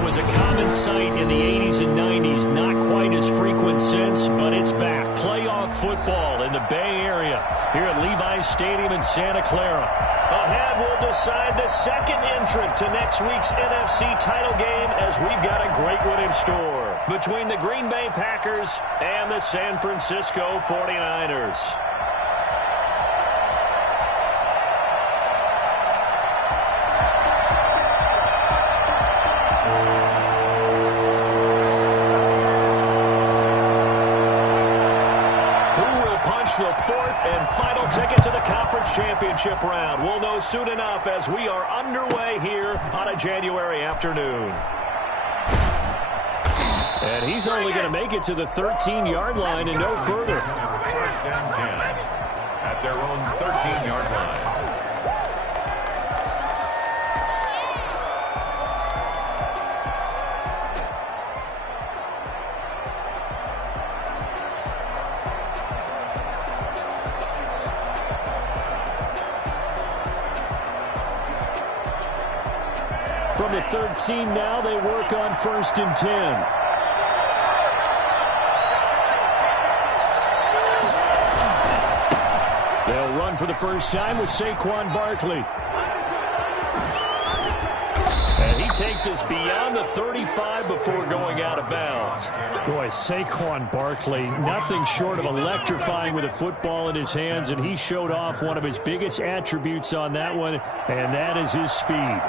It was a common sight in the 80s and 90s, not quite as frequent since, but it's back. Playoff football in the Bay Area here at Levi's Stadium in Santa Clara. Ahead, we'll decide the second entrant to next week's NFC title game as we've got a great one in store between the Green Bay Packers and the San Francisco 49ers. The fourth and final ticket to the conference championship round. We'll know soon enough as we are underway here on a January afternoon. And he's only going to make it to the 13-yard line and no further. First and 10 at their own 13-yard line. From the 13 now, they work on 1st and 10. They'll run for the first time with Saquon Barkley. And he takes us beyond the 35 before going out of bounds. Boy, Saquon Barkley, nothing short of electrifying with a football in his hands, and he showed off one of his biggest attributes on that one, and that is his speed.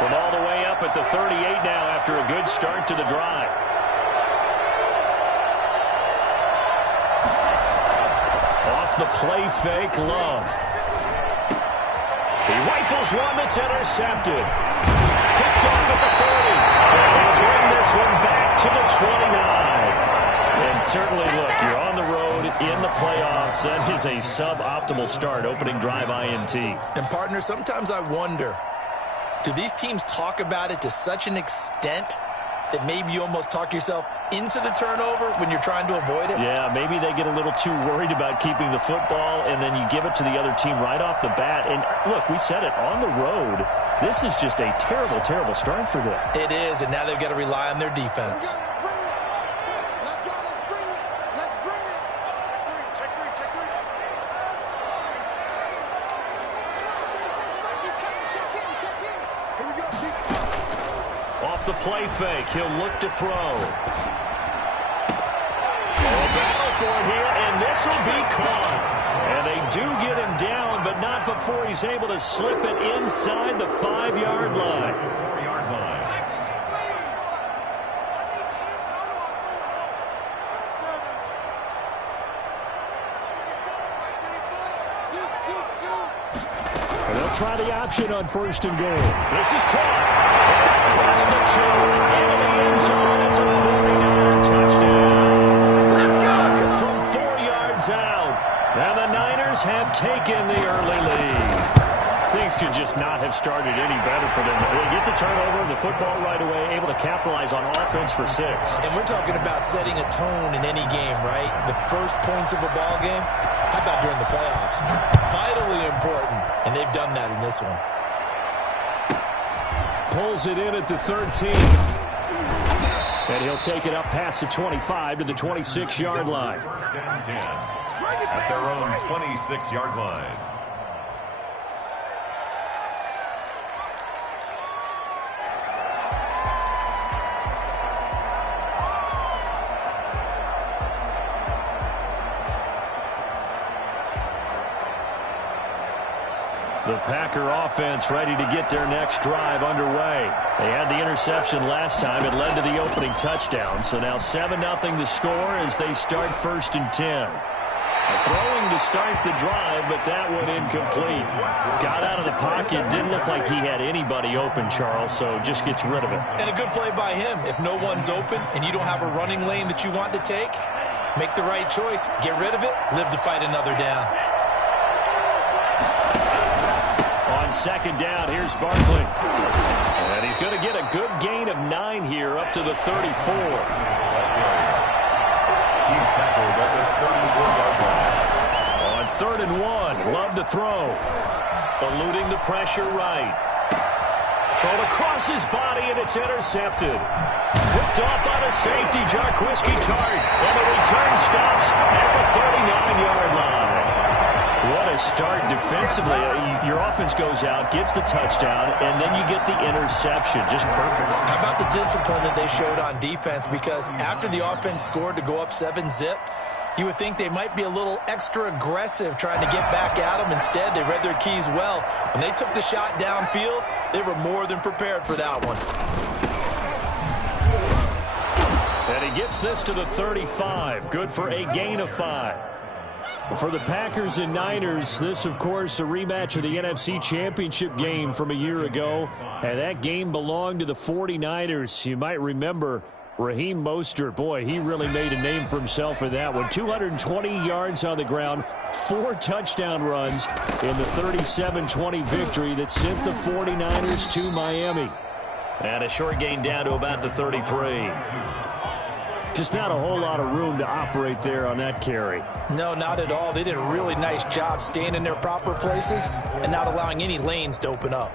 From all the way up at the 38 now after a good start to the drive. Off the play fake, Love. He rifles one that's intercepted. Picked off at the 30. And he'll bring this one back to the 29. And certainly, look, you're on the road in the playoffs. That is a suboptimal start, opening drive INT. And, partner, sometimes I wonder, do these teams talk about it to such an extent that maybe you almost talk yourself into the turnover when you're trying to avoid it? Yeah, maybe they get a little too worried about keeping the football, and then you give it to the other team right off the bat. And, look, we said it, on the road, this is just a terrible, terrible start for them. It is, and now they've got to rely on their defense. The play fake. He'll look to throw. Battle for it here, and this will be caught. And they do get him down, but not before he's able to slip it inside the 5-yard line. 4-yard line. And they'll try the option on 1st and goal. This is caught. Across the choke into the end zone. It's a 49er touchdown. Let's go. From 4 yards out. And the Niners have taken the early lead. Things could just not have started any better for them. They get the turnover, the football right away, able to capitalize on offense for 6. And we're talking about setting a tone in any game, right? The first points of a ball game. How about during the playoffs? Vitally important, and they've done that in this one. Pulls it in at the 13. And he'll take it up past the 25 to the 26-yard line. 1st and 10 at their own 26-yard line. The Packer offense ready to get their next drive underway. They had the interception last time. It led to the opening touchdown. So now 7-0 the score as they start 1st and 10. Throwing to start the drive, but that one incomplete. Got out of the pocket. Didn't look like he had anybody open, Charles, so just gets rid of it. And a good play by him. If no one's open and you don't have a running lane that you want to take, make the right choice. Get rid of it. Live to fight another down. On 2nd down, here's Barkley. And he's going to get a good gain of 9 here up to the 34. He's tackled at the 34-yard line. On 3rd and 1, Love to throw. Eluding the pressure right. Thrown across his body, and it's intercepted. Picked off by the safety, Jarquiski Tartt. And the return stops at the 39-yard line. What a start defensively. Your offense goes out, gets the touchdown, and then you get the interception. Just perfect. How about the discipline that they showed on defense? Because after the offense scored to go up 7-zip, you would think they might be a little extra aggressive trying to get back at them. Instead, they read their keys well. When they took the shot downfield, they were more than prepared for that one. And he gets this to the 35. Good for a gain of 5. For the Packers and Niners, this, of course, a rematch of the NFC Championship game from a year ago. And that game belonged to the 49ers. You might remember Raheem Mostert. Boy, he really made a name for himself in that one. 220 yards on the ground, 4 touchdown runs in the 37-20 victory that sent the 49ers to Miami. And a short gain down to about the 33. Just not a whole lot of room to operate there on that carry. No, not at all. They did a really nice job staying in their proper places and not allowing any lanes to open up.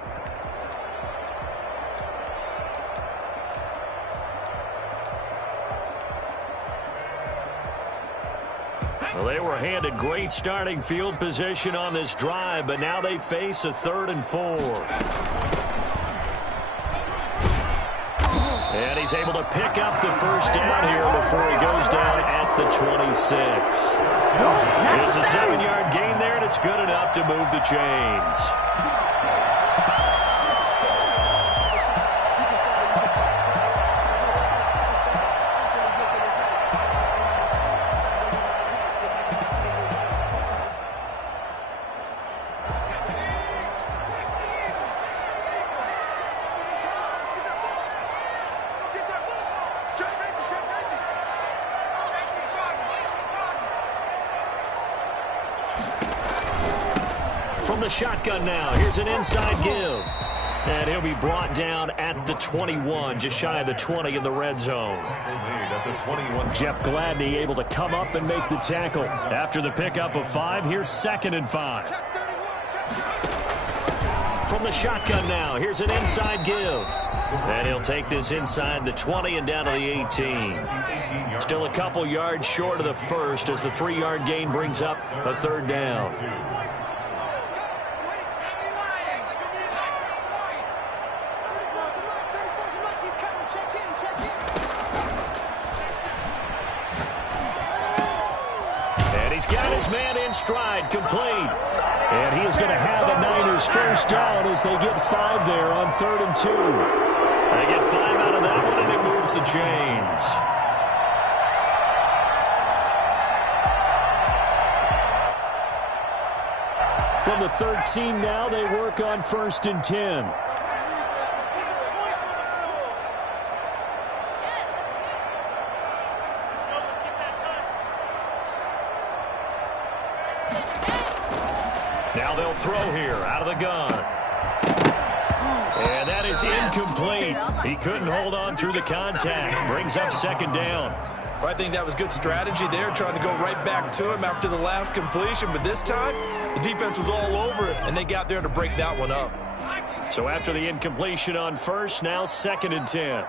Well, they were handed great starting field position on this drive, but now they face a 3rd and 4. And he's able to pick up the first down here before he goes down at the 26. It's a 7-yard gain there, and it's good enough to move the chains. From the shotgun now, here's an inside give. And he'll be brought down at the 21, just shy of the 20 in the red zone. Jeff Gladney able to come up and make the tackle. After the pickup of 5, here's 2nd and 5. From the shotgun now, here's an inside give. And he'll take this inside the 20 and down to the 18. Still a couple yards short of the first as the 3-yard gain brings up a 3rd down. Man in stride, complete. And he is going to have a Niners first down as they get 5 there on 3rd and 2. They get 5 out of that one, and it moves the chains. From the 13 now, they work on 1st and 10. Now they'll throw here out of the gun. And that is incomplete. He couldn't hold on through the contact. Brings up 2nd down. Well, I think that was good strategy there, trying to go right back to him after the last completion. But this time, the defense was all over it, and they got there to break that one up. So after the incompletion on 1st, now 2nd and 10.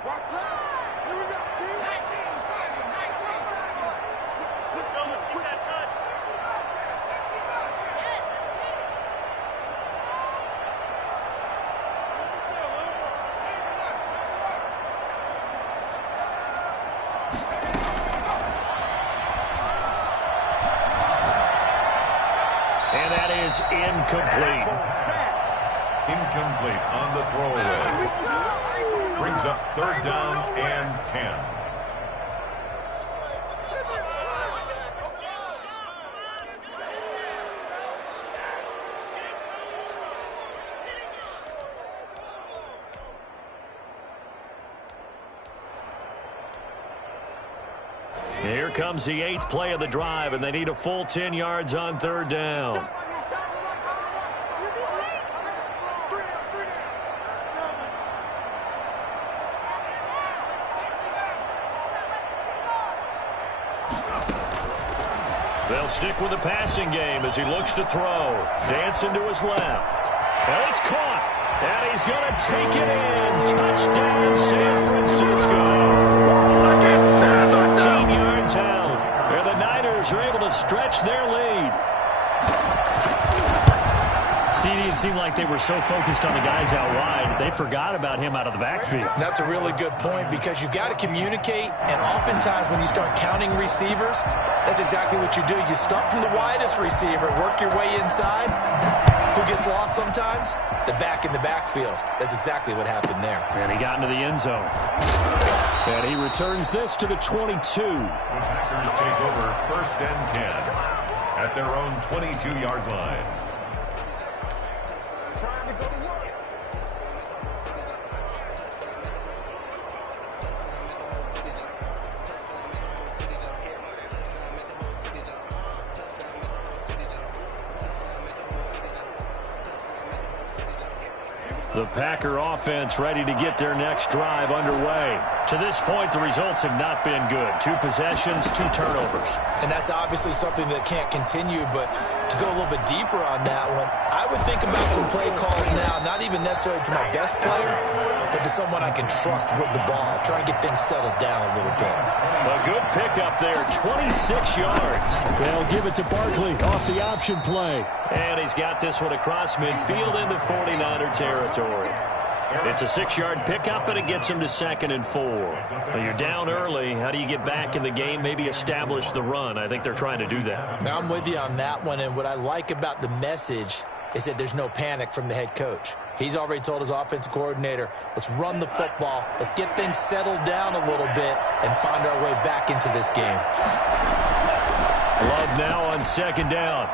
And that is incomplete. Incomplete on the throwaway. Brings up 3rd down and 10. Here comes the 8th play of the drive, and they need a full 10 yards on 3rd down. They'll stick with the passing game as he looks to throw. Dancing to his left. And it's caught. And he's going to take it in. Touchdown, San Francisco. 13 yards out. And the Niners are able to stretch their lead. CD, it seemed like they were so focused on the guys out wide, they forgot about him out of the backfield. That's a really good point because you've got to communicate, and oftentimes when you start counting receivers, that's exactly what you do. You start from the widest receiver, work your way inside. Who gets lost sometimes? The back in the backfield. That's exactly what happened there. And he got into the end zone. And he returns this to the 22. Packers take over 1st and 10 at their own 22-yard line. The Packer offense ready to get their next drive underway. To this point, the results have not been good. 2 possessions, 2 turnovers. And that's obviously something that can't continue, but to go a little bit deeper on that one, I would think about some play calls now, not even necessarily to my best player, but to someone I can trust with the ball. Try and get things settled down a little bit. A good pickup there, 26 yards. They'll give it to Barkley off the option play. And he's got this one across midfield into 49er territory. It's a 6-yard pickup, and it gets him to 2nd and 4. Well, you're down early. How do you get back in the game, maybe establish the run? I think they're trying to do that. Now, I'm with you on that one, and what I like about the message is that there's no panic from the head coach. He's already told his offensive coordinator, let's run the football, let's get things settled down a little bit, and find our way back into this game. Love now on 2nd down.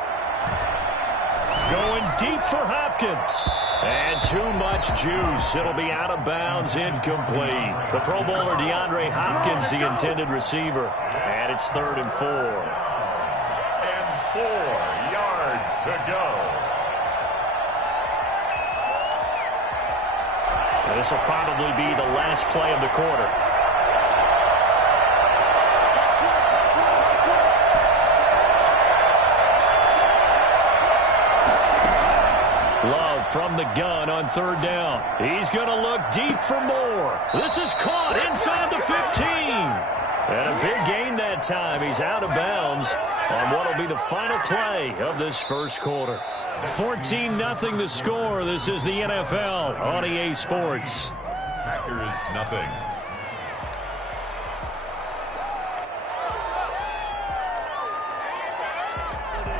Going deep for Hopkins. And too much juice. It'll be out of bounds, incomplete. The Pro Bowler DeAndre Hopkins, the intended receiver. And it's 3rd and 4. And 4 yards to go. And this will probably be the last play of the quarter. Love from the gun on 3rd down. He's going to look deep for more. This is caught inside the 15. And a big gain that time. He's out of bounds on what will be the final play of this first quarter. 14-0 the score. This is the NFL on EA Sports. Packers nothing.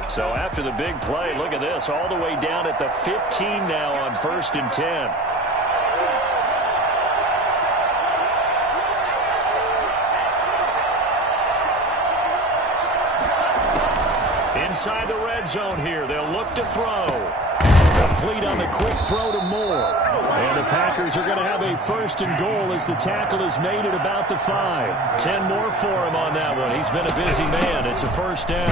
So after the big play, look at this, all the way down at the 15 now on 1st and 10. Inside the red zone here, they'll look to throw. Complete on the quick throw to Moore. And the Packers are going to have a 1st and goal as the tackle is made at about the 5. 10 more for him on that one. He's been a busy man. It's a 1st down.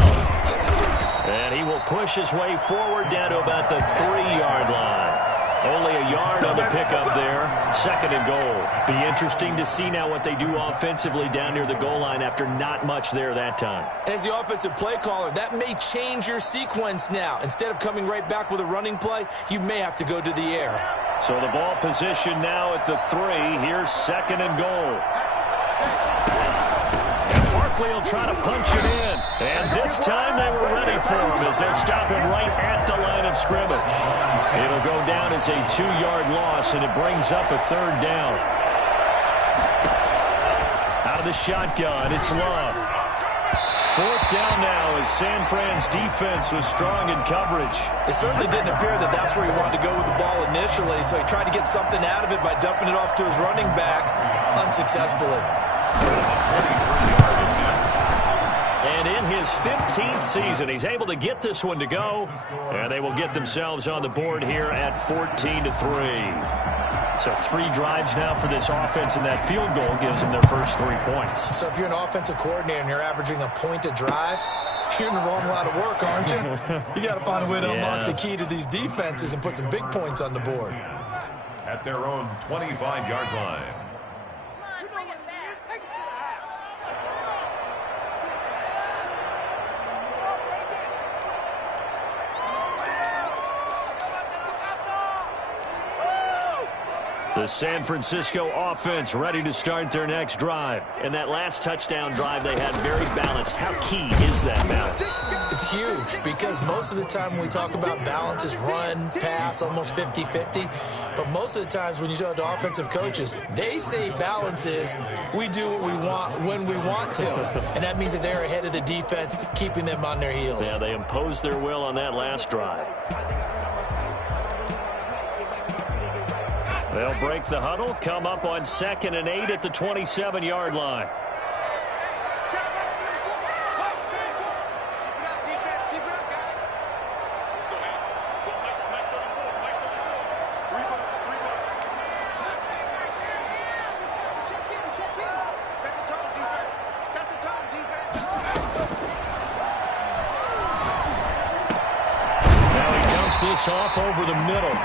And he will push his way forward down to about the 3-yard line. Only a yard on the pickup there. 2nd and goal. Be interesting to see now what they do offensively down near the goal line after not much there that time. As the offensive play caller, that may change your sequence now. Instead of coming right back with a running play, you may have to go to the air. So the ball position now at the 3. Here's 2nd and goal. Barkley will try to punch it in. And this time they were ready for him as they stop him right at the line of scrimmage. It'll go down as a 2-yard loss, and it brings up a 3rd down. Out of the shotgun, it's Love. 4th down now as San Fran's defense was strong in coverage. It certainly didn't appear that that's where he wanted to go with the ball initially, so he tried to get something out of it by dumping it off to his running back unsuccessfully. And in his 15th season, he's able to get this one to go. And they will get themselves on the board here at 14-3. So 3 drives now for this offense, and that field goal gives them their first 3 points. So if you're an offensive coordinator and you're averaging a point a drive, you're in the wrong line of work, aren't you? You got to find a way to unlock the key to these defenses and put some big points on the board. At their own 25-yard line. The San Francisco offense ready to start their next drive. And that last touchdown drive they had very balanced. How key is that balance? It's huge because most of the time when we talk about balance is run, pass, almost 50-50. But most of the times when you talk to offensive coaches, they say balance is we do what we want when we want to. And that means that they're ahead of the defense, keeping them on their heels. Yeah, they imposed their will on that last drive. They'll break the huddle, come up on 2nd and 8 at the 27-yard line. Now he dumps this off over the middle.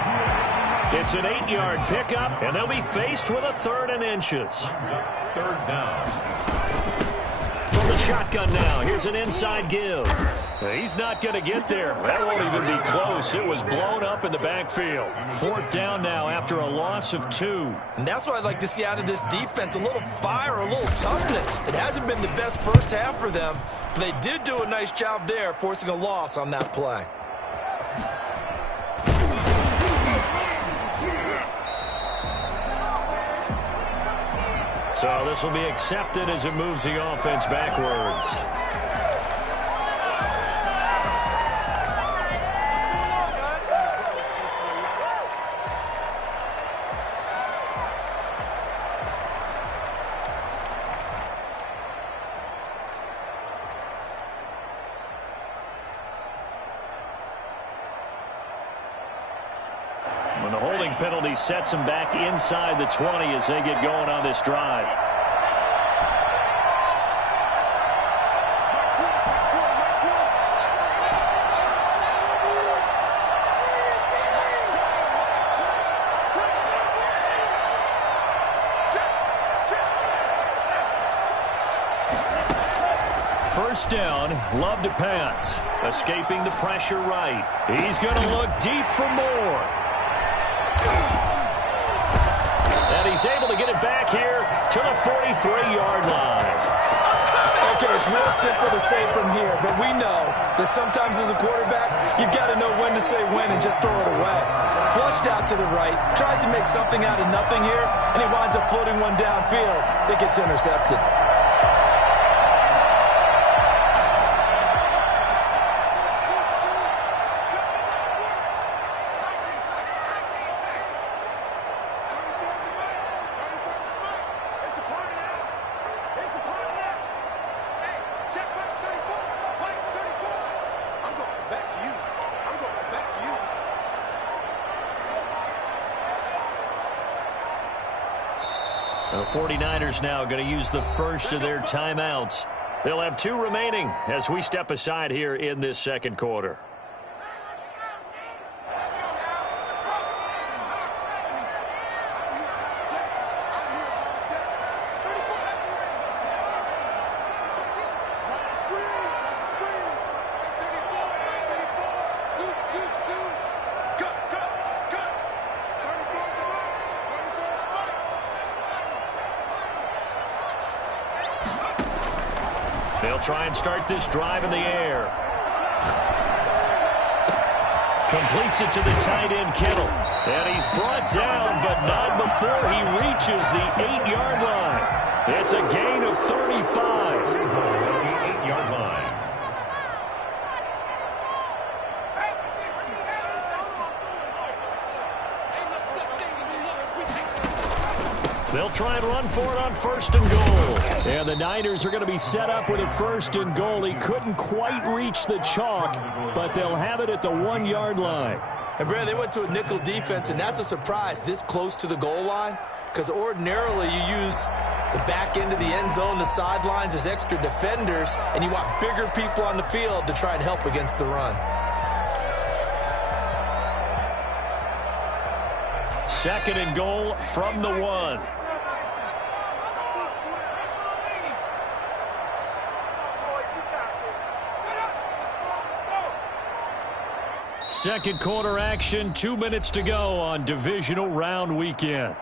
It's an 8-yard pickup, and they'll be faced with a 3rd and inches. 3rd down. From the shotgun now, here's an inside give. He's not going to get there. That won't even be close. It was blown up in the backfield. 4th down now after a loss of 2. And that's what I'd like to see out of this defense, a little fire, a little toughness. It hasn't been the best first half for them, but they did do a nice job there, forcing a loss on that play. So this will be accepted as it moves the offense backwards. When the holding penalty sets them back inside the 20 as they get going on this drive. First down, Love to pass. Escaping the pressure right. He's going to look deep for more. And he's able to get it back here to the 43-yard line. Okay, it's real simple to say from here, but we know that sometimes as a quarterback, you've got to know when to say when and just throw it away. Flushed out to the right, tries to make something out of nothing here, and he winds up floating one downfield that gets intercepted. The 49ers now going to use the first of their timeouts. They'll have 2 remaining as we step aside here in this second quarter. They'll try and start this drive in the air. Completes it to the tight end, Kittle. And he's brought down, but not before he reaches the 8-yard line. It's a gain of 35. 8-yard line. They'll try and run for it on 1st and goal. And the Niners are going to be set up with a 1st and goal. He couldn't quite reach the chalk, but they'll have it at the 1-yard line. And, Brad, they went to a nickel defense, and that's a surprise this close to the goal line, because ordinarily you use the back end of the end zone, the sidelines as extra defenders, and you want bigger people on the field to try and help against the run. 2nd and goal from the 1. Second quarter action, 2 minutes to go on divisional round weekend.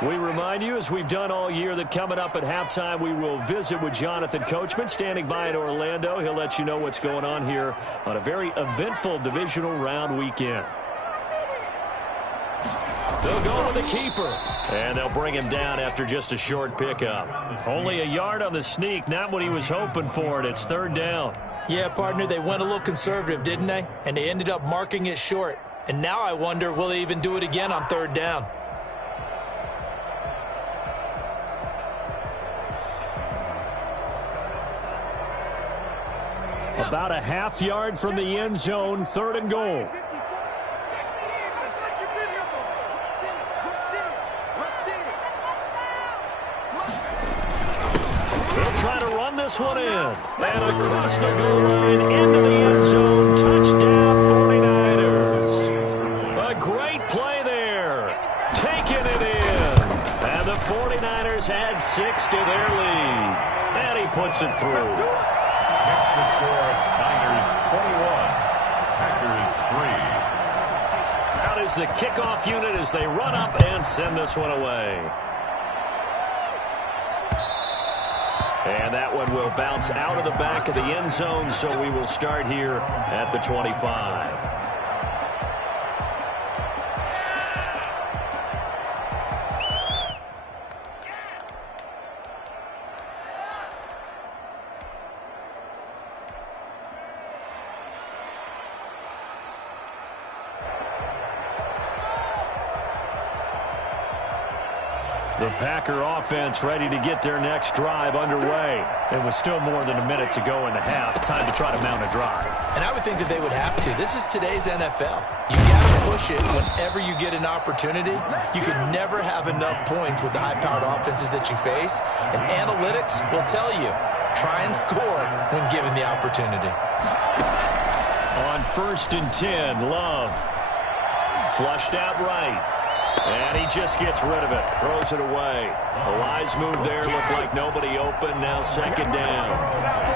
We remind you, as we've done all year, that coming up at halftime, we will visit with Jonathan Coachman, standing by in Orlando. He'll let you know what's going on here on a very eventful divisional round weekend. They'll go with the keeper, and they'll bring him down after just a short pickup. Only a yard on the sneak, not what he was hoping for, and it's third down. Yeah, partner, they went a little conservative, didn't they? And they ended up marking it short. And now I wonder, will they even do it again on third down? About a half yard from the end zone, third and goal. They'll try to run this one in. And across the goal line into the end zone. Touchdown, 49ers. A great play there. Taking it in. And the 49ers add 6 to their lead. And he puts it through. That's the score. Niners 21. Packers 3. Out is the kickoff unit as they run up and send this one away. And that one will bounce out of the back of the end zone, so we will start here at the 25. The Packer offense ready to get their next drive underway. And with still more than a minute to go in the half, time to try to mount a drive. And I would think that they would have to. This is today's NFL. You got to push it whenever you get an opportunity. You can never have enough points with the high-powered offenses that you face. And analytics will tell you, try and score when given the opportunity. On 1st and 10, Love. Flushed out right. And he just gets rid of it. Throws it away. A wise move there. Looked like nobody open. Now second down.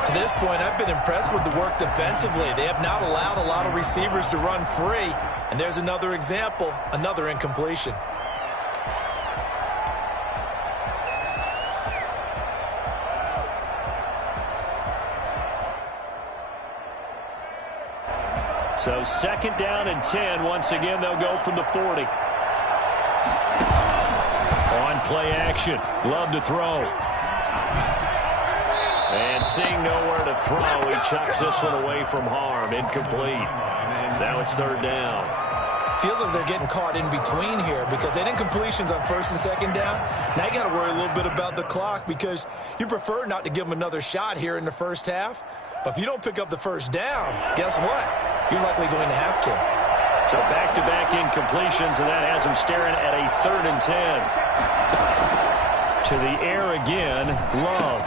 To this point, I've been impressed with the work defensively. They have not allowed a lot of receivers to run free. And there's another example, another incompletion. So second down and 10. Once again, they'll go from the 40. On play action. Love to throw. And seeing nowhere to throw, he chucks this one away from harm. Incomplete. Now it's third down. Feels like they're getting caught in between here because they didn't completions on 1st and 2nd down. Now you got to worry a little bit about the clock because you prefer not to give them another shot here in the first half. But if you don't pick up the first down, guess what? You're likely going to have to. So back-to-back incompletions, and that has them staring at a 3rd and 10. To the air again, Love.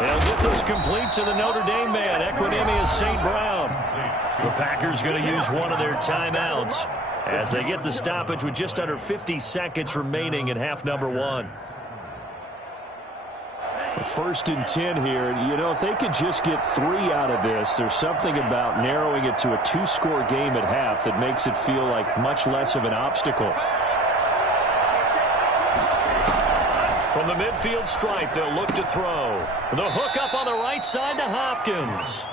They'll get this complete to the Notre Dame man, Equanimeous St. Brown. The Packers going to use one of their timeouts as they get the stoppage with just under 50 seconds remaining in half number 1. 1st and 10 here. You know, if they could just get 3 out of this, there's something about narrowing it to a 2-score game at half that makes it feel like much less of an obstacle. From the midfield stripe, they'll look to throw. The hook up on the right side to Hopkins.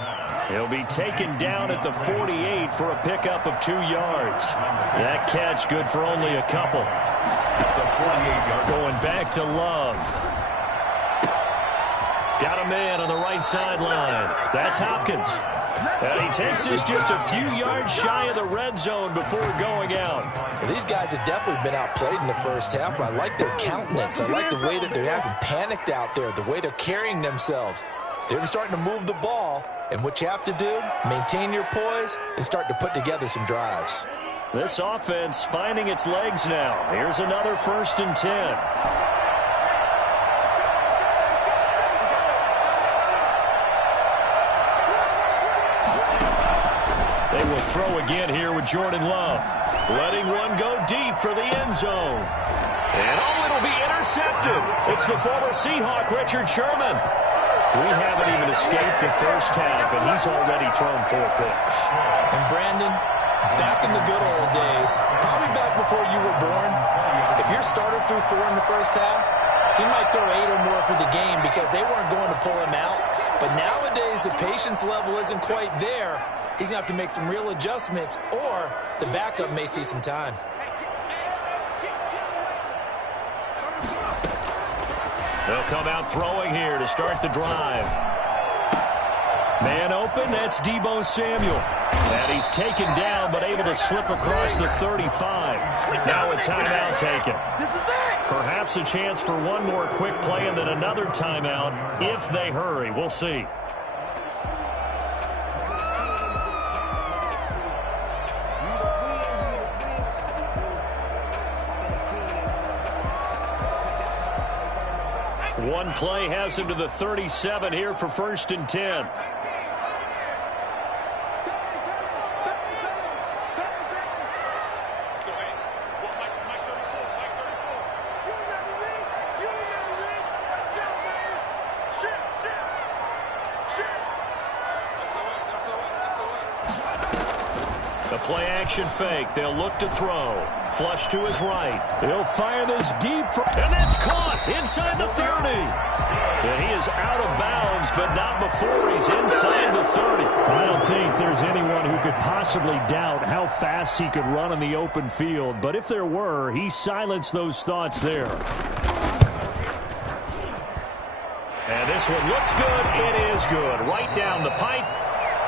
He'll be taken down at the 48 for a pickup of 2 yards. That catch good for only a couple. The 48-yard. Going back to Love. Got a man on the right sideline. That's Hopkins. And he takes this just a few yards shy of the red zone before going out. Well, these guys have definitely been outplayed in the first half, but I like their countenance. I like the way that they're having panicked out there, the way they're carrying themselves. They're starting to move the ball, and what you have to do, maintain your poise and start to put together some drives. This offense finding its legs now. Here's another 1st and 10. They will throw again here with Jordan Love. Letting one go deep for the end zone. And it'll be intercepted. It's the former Seahawk, Richard Sherman. We haven't even escaped the first half, and he's already thrown 4 picks. And Brandon, back in the good old days, probably back before you were born, If your starter threw 4 in the first half, he might throw 8 or more for the game because they weren't going to pull him out. But nowadays, the patience level isn't quite there. He's going to have to make some real adjustments, or the backup may see some time. They'll come out throwing here to start the drive. Man open, that's Deebo Samuel. And he's taken down, but able to slip across the 35. Now a timeout taken. Perhaps a chance for one more quick play and then another timeout if they hurry. We'll see. One play has him to the 37 here for 1st and 10. The play action fake. They'll look to throw. Flush to his right. He'll fire this deep. And that's caught inside the 30. And he is out of bounds, but not before he's inside the 30. I don't think there's anyone who could possibly doubt how fast he could run in the open field. But if there were, he silenced those thoughts there. And this one looks good. It is good. Right down the pipe.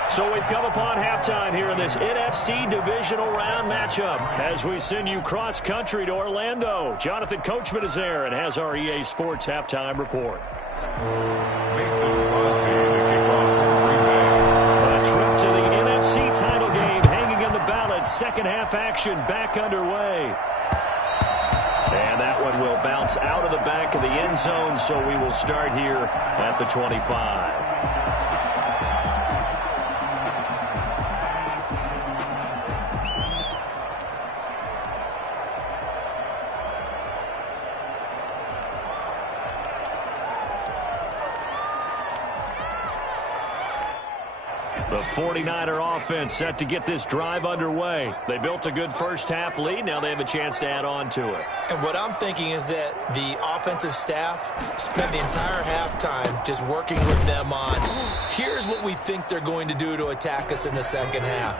So we've come upon halftime here in this NFC divisional round matchup as we send you cross-country to Orlando. Jonathan Coachman is there and has our EA Sports halftime report. A trip to the NFC title game hanging in the balance. Second half action back underway. And that one will bounce out of the back of the end zone, so we will start here at the 25. The 49er offense set to get this drive underway. They built a good first half lead. Now they have a chance to add on to it. And what I'm thinking is that the offensive staff spent the entire halftime just working with them on, here's what we think they're going to do to attack us in the second half.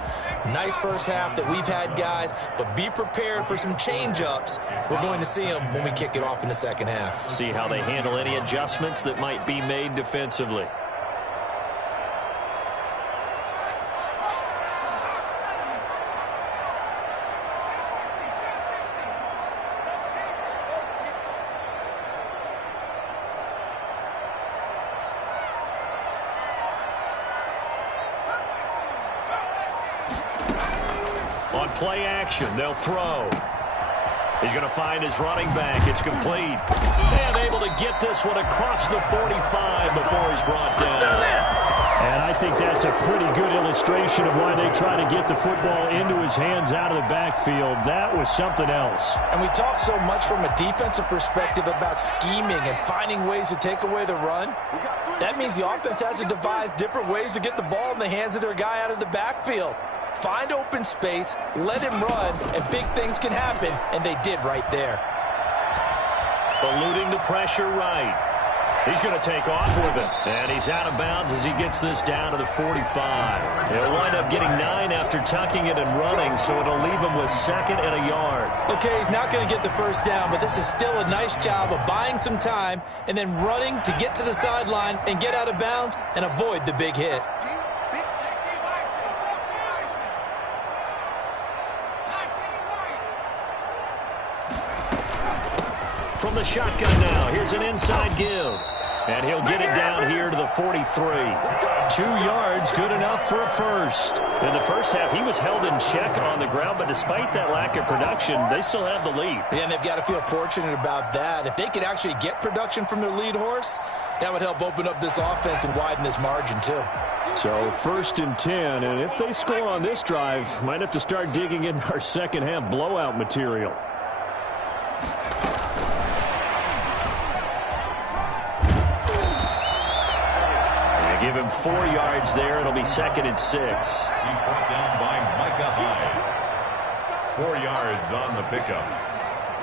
Nice first half that we've had, guys, but be prepared for some change-ups. We're going to see them when we kick it off in the second half. See how they handle any adjustments that might be made defensively. On play action, they'll throw. He's going to find his running back. It's complete. And able to get this one across the 45 before he's brought down. And I think that's a pretty good illustration of why they try to get the football into his hands out of the backfield. That was something else. And we talk so much from a defensive perspective about scheming and finding ways to take away the run. That means the offense has to devise different ways to get the ball in the hands of their guy out of the backfield. Find open space, let him run, and big things can happen, and they did right there. Eluding the pressure right. He's going to take off with it. And he's out of bounds as he gets this down to the 45. He'll wind up getting 9 after tucking it and running, so it'll leave him with 2nd and a yard. Okay, he's not going to get the first down, but this is still a nice job of buying some time and then running to get to the sideline and get out of bounds and avoid the big hit. From the shotgun now, here's an inside give. And he'll get it down here to the 43. 2 yards, good enough for a first. In the first half, he was held in check on the ground, but despite that lack of production, they still have the lead. Yeah, and they've got to feel fortunate about that. If they could actually get production from their lead horse, that would help open up this offense and widen this margin, too. So 1st and 10, and if they score on this drive, might have to start digging in our second half blowout material. Give him 4 yards there. It'll be 2nd and 6. He's brought down by Micah Hyde. 4 yards on the pickup.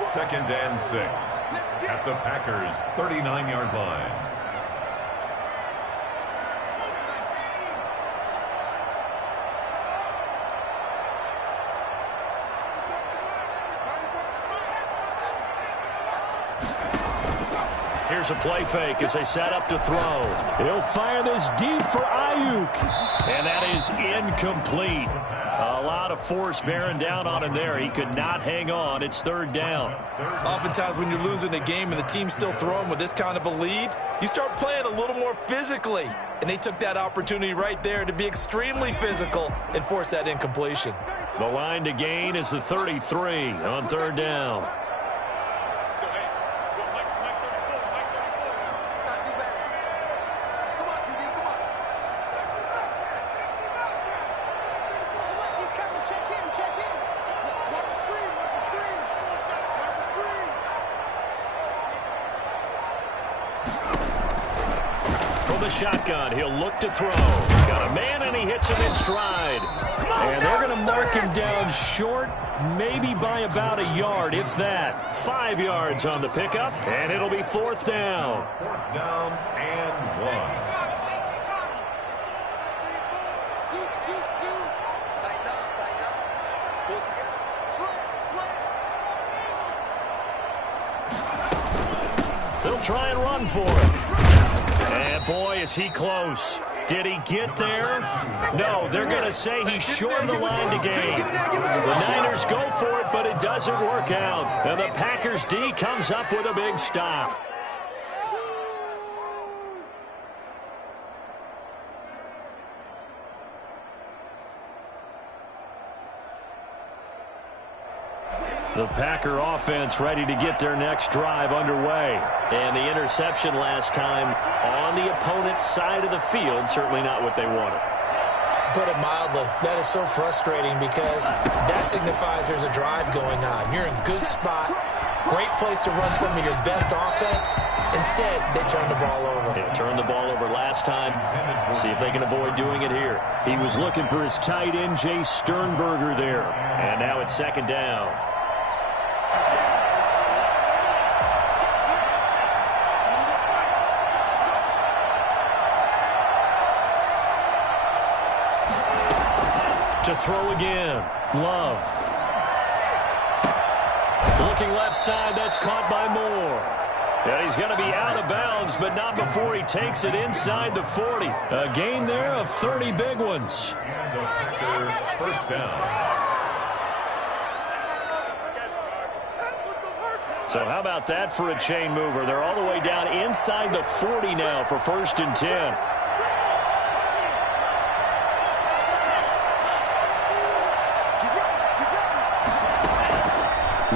2nd and 6 at the Packers' 39-yard line. Here's a play fake as they set up to throw. He'll fire this deep for Ayuk. And that is incomplete. A lot of force bearing down on him there. He could not hang on. It's 3rd down. Oftentimes when you're losing a game and the team's still throwing with this kind of a lead, you start playing a little more physically. And they took that opportunity right there to be extremely physical and force that incompletion. The line to gain is the 33 on 3rd down. Shotgun. He'll look to throw. Got a man, and he hits him in stride. And they're going to mark him down short, maybe by about a yard, if that. 5 yards on the pickup, and it'll be 4th down. 4th down and 1. They'll try and run for it. And boy, is he close. Did he get there? No, they're going to say he shortened the line to gain. The Niners go for it, but it doesn't work out. And the Packers D comes up with a big stop. The Packer offense ready to get their next drive underway. And the interception last time on the opponent's side of the field, certainly not what they wanted. Put it mildly, that is so frustrating because that signifies there's a drive going on. You're in a good spot, great place to run some of your best offense. Instead, they turn the ball over. They turned the ball over last time. See if they can avoid doing it here. He was looking for his tight end, Jay Sternberger there. And now it's 2nd down. To throw again. Love. Looking left side. That's caught by Moore. And he's going to be out of bounds, but not before he takes it inside the 40. A gain there of 30 big ones. And the Packers 1st down. So how about that for a chain mover? They're all the way down inside the 40 now for 1st and 10.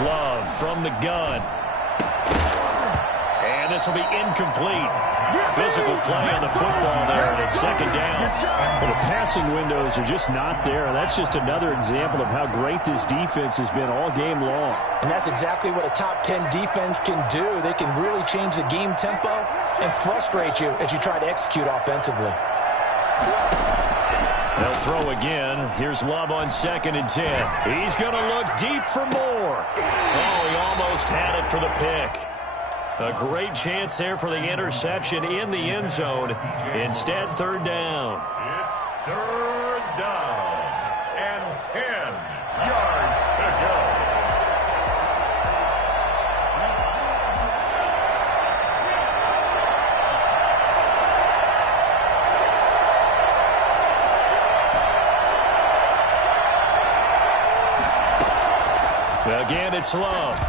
Love from the gun. And this will be incomplete. Physical play on the football there, and it's 2nd down. Well, the passing windows are just not there. That's just another example of how great this defense has been all game long. And that's exactly what a top 10 defense can do. They can really change the game tempo and frustrate you as you try to execute offensively. They'll throw again. Here's Love on 2nd and 10. He's going to look deep for more. Oh, he almost had it for the pick. A great chance there for the interception in the end zone. Instead, 3rd down. It's 3rd down and 10 yards to go. Again, it's Love.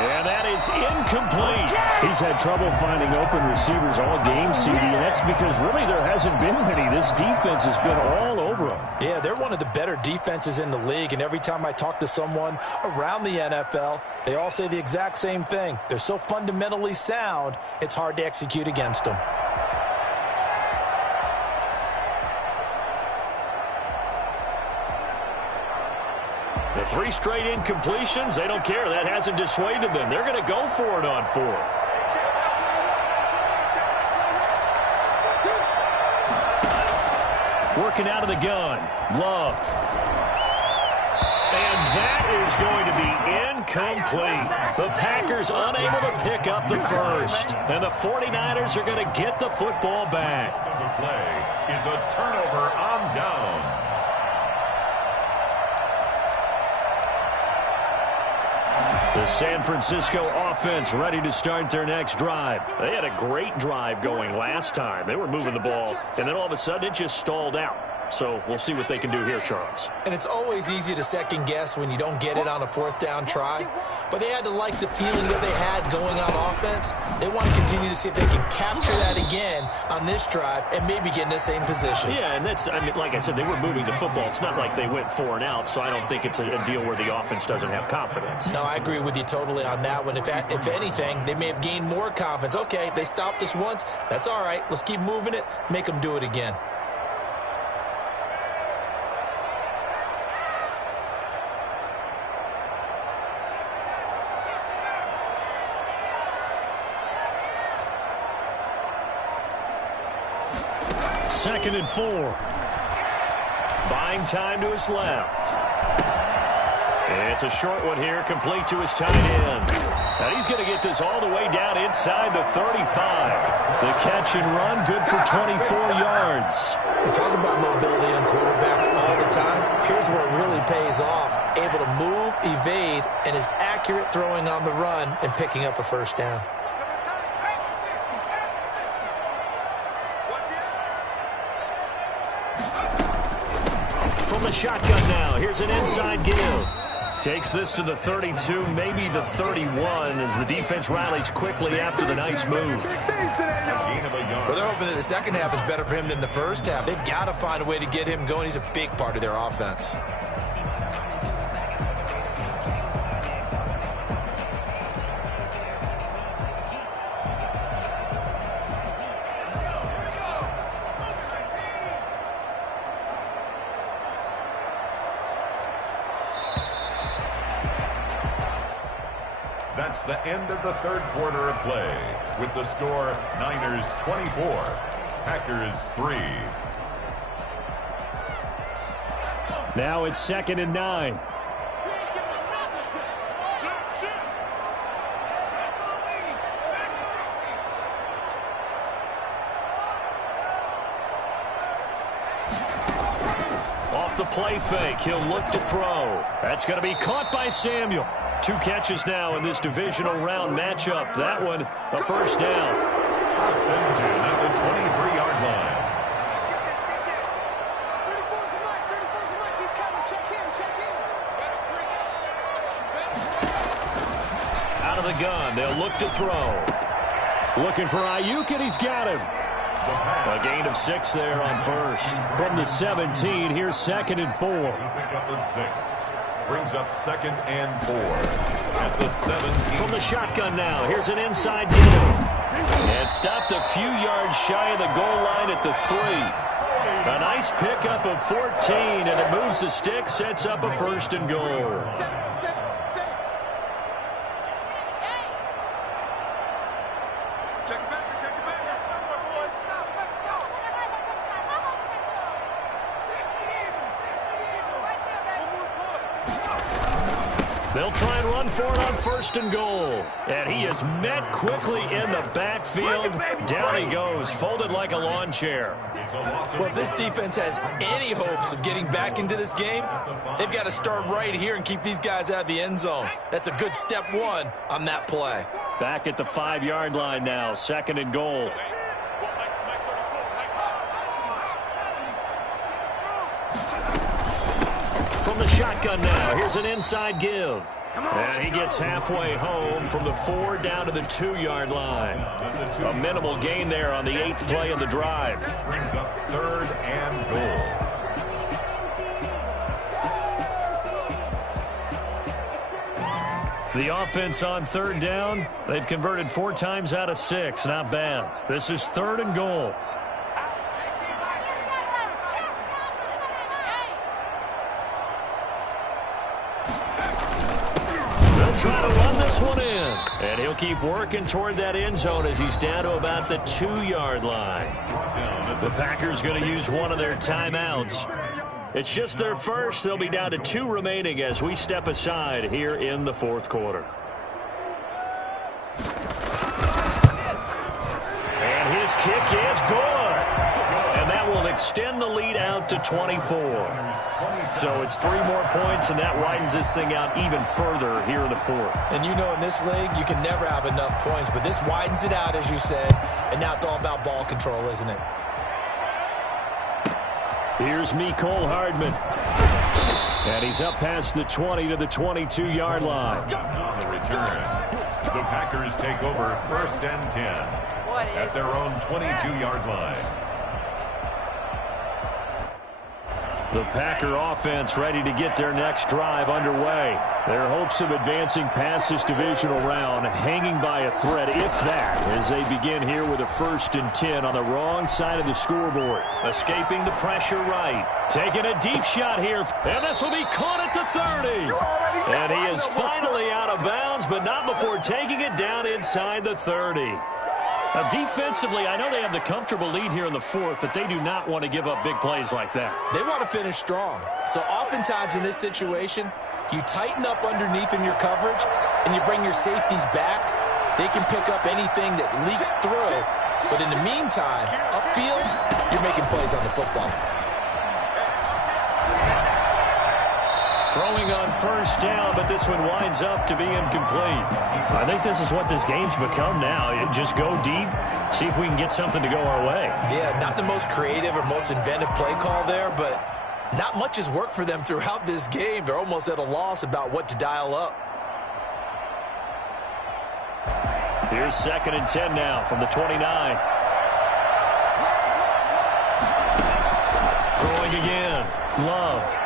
And that is incomplete. He's had trouble finding open receivers all game, CD, and that's because really there hasn't been many. This defense has been all over them. Yeah, they're one of the better defenses in the league, and every time I talk to someone around the NFL, they all say the exact same thing. They're so fundamentally sound, it's hard to execute against them. The 3 straight incompletions, they don't care. That hasn't dissuaded them. They're going to go for it on 4th. Working out of the gun. Love. And that is going to be incomplete. The Packers unable to pick up the first. And the 49ers are going to get the football back. The play is a turnover on downs. The San Francisco offense ready to start their next drive. They had a great drive going last time. They were moving the ball, and then all of a sudden it just stalled out. So we'll see what they can do here, Charles. And it's always easy to second guess when you don't get it on a fourth down try. But they had to like the feeling that they had going on offense. They want to continue to see if they can capture that again on this drive and maybe get in the same position. Yeah, and that's, I mean, like I said, they were moving the football. It's not like they went 4 and out, so I don't think it's a deal where the offense doesn't have confidence. No, I agree with you totally on that one. If anything, they may have gained more confidence. Okay, they stopped us once. That's all right. Let's keep moving it. Make them do it again. Second and 4. Buying time to his left. It's a short one here, complete to his tight end. And he's going to get this all the way down inside the 35. The catch and run, good for 24 yards. We talk about mobility on quarterbacks all the time. Here's where it really pays off. Able to move, evade, and is accurate throwing on the run and picking up a first down. From the shotgun now, here's an inside give. Takes this to the 32, maybe the 31, as the defense rallies quickly after the nice move. Well, they're hoping that the second half is better for him than the first half. They've got to find a way to get him going. He's a big part of their offense. That's the end of the third quarter of play, with the score Niners 24, Packers 3. Now it's 2nd and 9. Off the play fake, he'll look to throw. That's going to be caught by Samuel. 2 catches now in this divisional round matchup. That one, a first down. First and 10 at the 23-yard line. Out of the gun, they'll look to throw. Looking for Ayuk, and he's got him. A gain of 6 there on first. From the 17, here's 2nd and 4. Pick up the 6. Brings up 2nd and 4 at the 17. From the shotgun now, here's an inside give. And stopped a few yards shy of the goal line at the 3. A nice pickup of 14, and it moves the stick, sets up a first and goal. They'll try and run for it on 1st and goal. And he is met quickly in the backfield. Down he goes, folded like a lawn chair. Well, if this defense has any hopes of getting back into this game, they've got to start right here and keep these guys out of the end zone. That's a good step 1 on that play. Back at the 5-yard line now, 2nd and goal. From the shotgun now, here's an inside give. And he gets halfway home from the 4 down to the 2-yard line. A minimal gain there on the 8th play of the drive. Brings up 3rd and goal. The offense on 3rd down, they've converted 4 times out of 6. Not bad. This is 3rd and goal. Try to run this one in. And he'll keep working toward that end zone as he's down to about the 2-yard line. The Packers going to use one of their timeouts. It's just their first. They'll be down to 2 remaining as we step aside here in the fourth quarter. And his kick is good. And that will extend the lead out to 24. So it's 3 more points, and that widens this thing out even further here in the fourth. And you know, in this league, you can never have enough points, but this widens it out, as you said, and now it's all about ball control, isn't it? Here's Mecole Hardman. And he's up past the 20 to the 22-yard line. On the return, the Packers take over 1st and 10 at their own 22-yard line. The Packer offense ready to get their next drive underway. Their hopes of advancing past this divisional round hanging by a thread, if that, as they begin here with a 1st and 10 on the wrong side of the scoreboard. Escaping the pressure right. Taking a deep shot here, and this will be caught at the 30. And he is finally out of bounds, but not before taking it down inside the 30. Now, defensively, I know they have the comfortable lead here in the fourth, but they do not want to give up big plays like that. They want to finish strong. So oftentimes in this situation, you tighten up underneath in your coverage, and you bring your safeties back. They can pick up anything that leaks through. But in the meantime, upfield, you're making plays on the football. Throwing on 1st down, but this one winds up to be incomplete. I think this is what this game's become now. You just go deep, see if we can get something to go our way. Yeah, not the most creative or most inventive play call there, but not much has worked for them throughout this game. They're almost at a loss about what to dial up. Here's 2nd and 10 now from the 29. Throwing again. Love.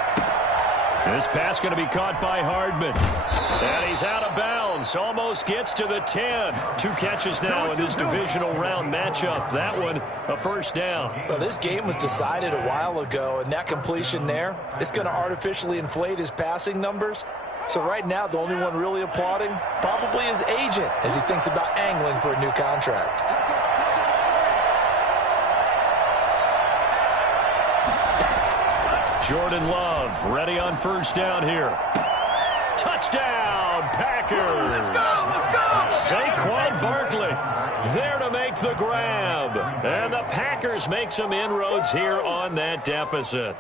And this pass going to be caught by Hardman. And he's out of bounds. Almost gets to the 10. 2 catches now in this divisional round matchup. That one, a 1st down. Well, this game was decided a while ago, and that completion there is going to artificially inflate his passing numbers. So right now, the only one really applauding probably his agent as he thinks about angling for a new contract. Jordan Love ready on 1st down here. Touchdown, Packers. Saquon Barkley there to make the grab. And the Packers make some inroads here on that deficit.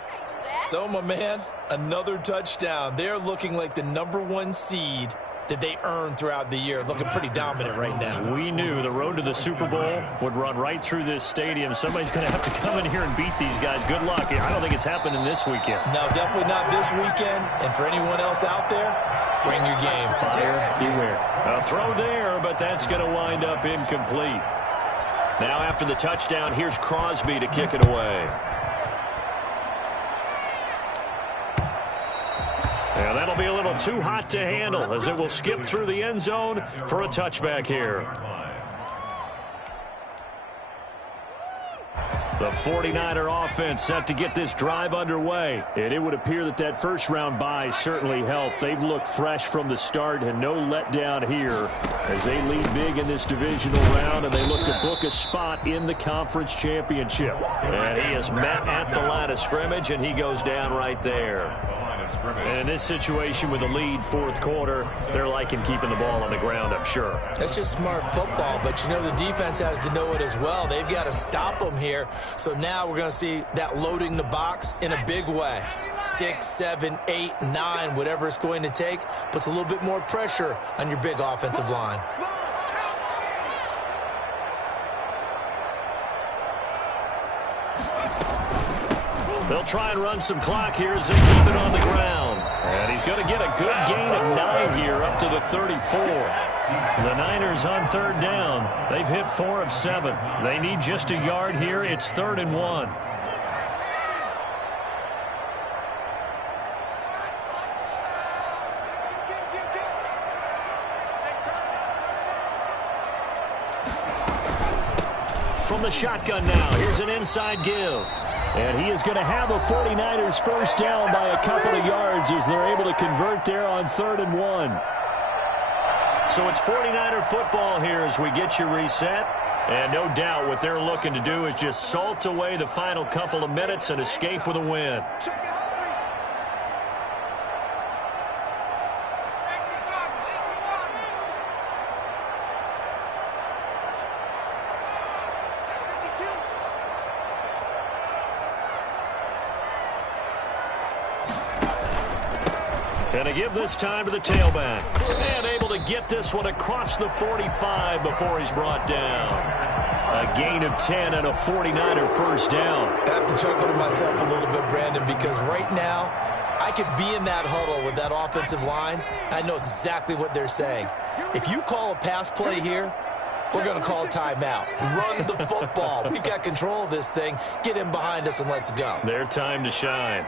So, my man, another touchdown. They're looking like the #1 seed that they earned throughout the year. Looking pretty dominant right now. We knew the road to the Super Bowl would run right through this stadium. Somebody's going to have to come in here and beat these guys. Good luck. I don't think it's happening this weekend. No, definitely not this weekend. And for anyone else out there, bring your game. Buyer beware. A throw there, but that's going to wind up incomplete. Now after the touchdown, here's Crosby to kick it away. And that'll be a little too hot to handle as it will skip through the end zone for a touchback here. The 49er offense set to get this drive underway. And it would appear that that first-round bye certainly helped. They've looked fresh from the start and no letdown here as they lead big in this divisional round and they look to book a spot in the conference championship. And he is met at the line of scrimmage, and he goes down right there. And in this situation with the lead fourth quarter, they're liking keeping the ball on the ground, I'm sure. That's just smart football, but you know the defense has to know it as well. They've got to stop them here. So now we're going to see that loading the box in a big way. 6, 7, 8, 9, whatever it's going to take, puts a little bit more pressure on your big offensive line. They'll try and run some clock here as they keep it on the ground. And he's going to get a good gain of 9 here up to the 34. The Niners on 3rd down. They've hit 4 of 7. They need just a yard here. It's 3rd and 1. From the shotgun now, here's an inside give. And he is going to have a 49ers first down by a couple of yards as they're able to convert there on 3rd and 1. So it's 49er football here as we get you reset. And no doubt what they're looking to do is just salt away the final couple of minutes and escape with a win. And to give this time to the tailback. And able to get this one across the 45 before he's brought down. A gain of 10 and a 49er first down. I have to chuckle to myself a little bit, Brandon, because right now I could be in that huddle with that offensive line. I know exactly what they're saying. If you call a pass play here, we're going to call a timeout. Run the football. We've got control of this thing. Get him behind us and let's go. Their time to shine.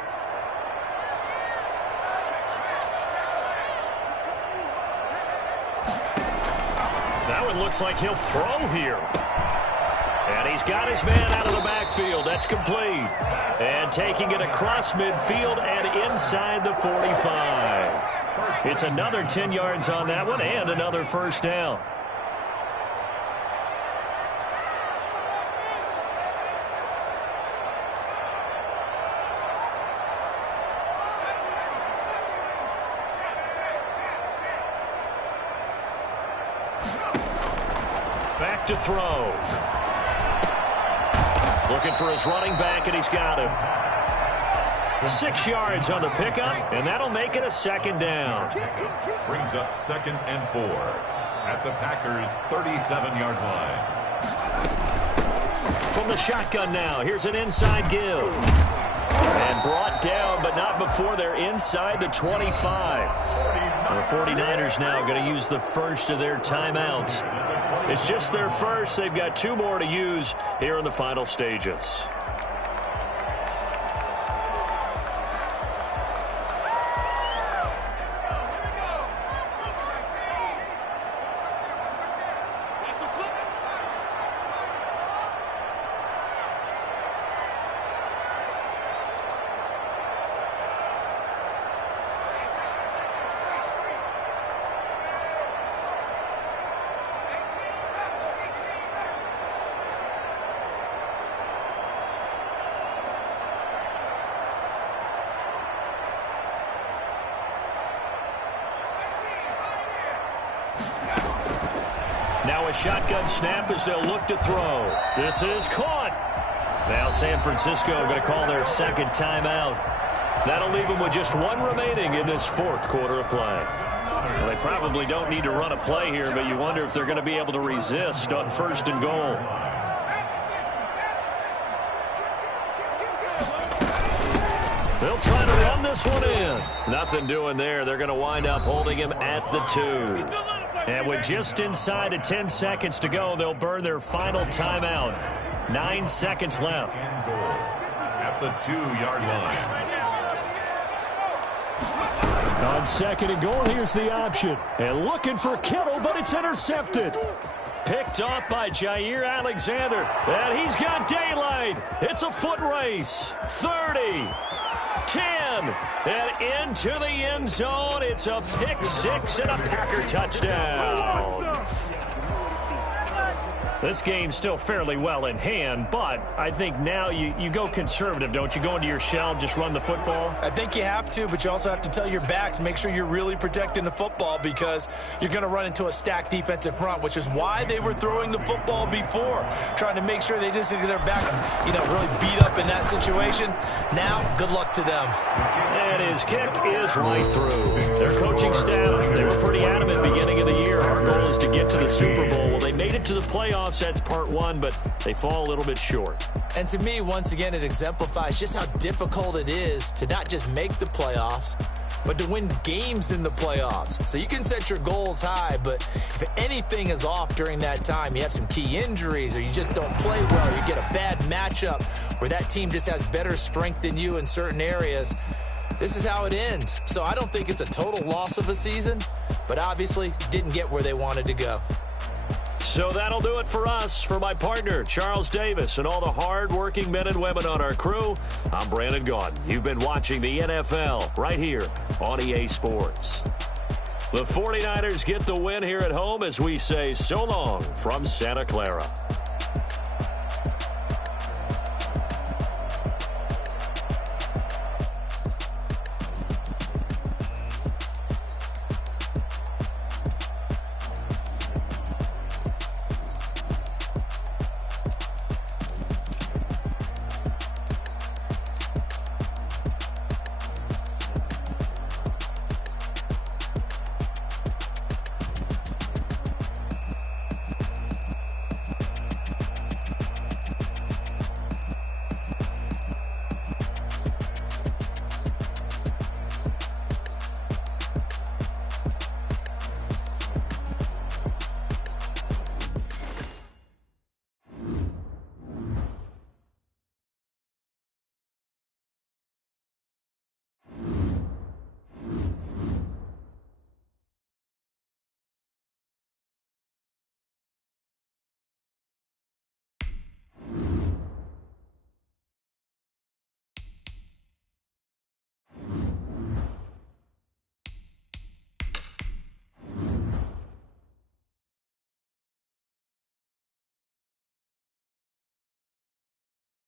That one looks like he'll throw here. And he's got his man out of the backfield. That's complete. And taking it across midfield and inside the 45. It's another 10 yards on that one and another first down. Back to throw. Looking for his running back, and he's got him. 6 yards on the pickup, and that'll make it a second down. Brings up 2nd and 4 at the Packers' 37-yard line. From the shotgun now, here's an inside give. And brought down, but not before they're inside the 25. The 49ers now going to use the first of their timeouts. It's just their first. They've got 2 more to use here in the final stages. Now a shotgun snap as they'll look to throw. This is caught. Now San Francisco going to call their second timeout. That'll leave them with just 1 remaining in this 4th quarter of play. Well, they probably don't need to run a play here, but you wonder if they're going to be able to resist on 1st and goal. They'll try to run this one in. Nothing doing there. They're going to wind up holding him at the 2. And with just inside of 10 seconds to go, they'll burn their final timeout. 9 seconds left. At the 2-yard line. On 2nd and goal, here's the option. And looking for Kittle, but it's intercepted. Picked off by Jair Alexander. And he's got daylight. It's a foot race. 30. 10, and into the end zone. It's a pick 6 and a Packer touchdown. This game's still fairly well in hand, but I think now you go conservative, don't you? Go into your shell, just run the football? I think you have to, but you also have to tell your backs, make sure you're really protecting the football because you're going to run into a stacked defensive front, which is why they were throwing the football before, trying to make sure they just get their backs, really beat up in that situation. Now, good luck to them. And his kick is right through. Their coaching staff, they were pretty adamant beginning of the year. Our goal is to get to the Super Bowl. Well, they made it to the playoffs. That's part 1, but they fall a little bit short. And to me, once again, it exemplifies just how difficult it is to not just make the playoffs, but to win games in the playoffs. So you can set your goals high, but if anything is off during that time, you have some key injuries or you just don't play well, you get a bad matchup where that team just has better strength than you in certain areas, this is how it ends. So I don't think it's a total loss of a season, but obviously didn't get where they wanted to go. So that'll do it for us. For my partner, Charles Davis, and all the hard-working men and women on our crew, I'm Brandon Gaudin. You've been watching the NFL right here on EA Sports. The 49ers get the win here at home as we say so long from Santa Clara.